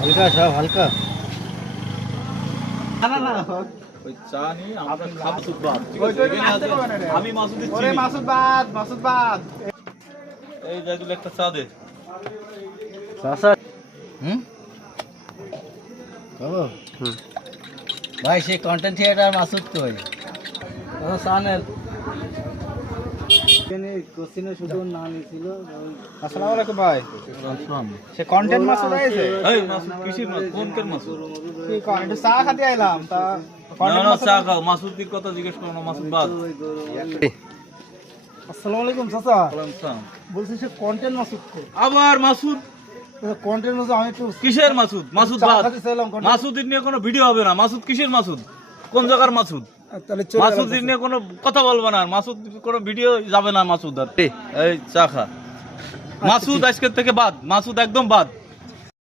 হালকা সব হালকা। না না না ওই চা নিয়ে আমরা খাবো সুবাদ। ঠিক ওই আছে, তো নাচতে পারবে না রে। আমি মাসুদের ওরে চিনি। মাসুদ বাদ এই জায়গুলো একটা চা দে। চাচা বাবু ভাই সেই কন্টেন্ট থিয়েটার মাসুদ কই? সানের কোশ্চেনে শুধু না নিছিল। আসসালামু আলাইকুম ভাই সে কন্টেন্ট মাসুদ আইছে এই মাসুদ কিসের মাসুদ? কোনকার মাসুদ? কি কোন একটু চা খাতে আইলাম তা না content না মাসুদ- চা খাও। মাসুদের কথা জিজ্ঞেস করো না, মাসুদ বাদ। আসসালামু আলাইকুম চাচা ওয়ালাইকুম সালাম। বলছি সে কন্টেন্ট মাসুদ কই? আবার মাসুদ? কন্টেন্ট মাসুদ আমি একটু কিসের মাসুদ? মাসুদ চা বাদ। খাতে চাইলাম content- মাসুদের নিয়ে কোনো ভিডিও হবে না। মাসুদ কিসের মাসুদ? কোন জায়গার মাসুদ? তাহলে চলে মাসুদের নিয়ে কোনো কথা বলবো না। মাসুদ কোনো ভিডিও যাবে না মাসুদ আর। এই চা খা। মাসুদ আজকের থেকে বাদ। মাসুদ একদম বাদ।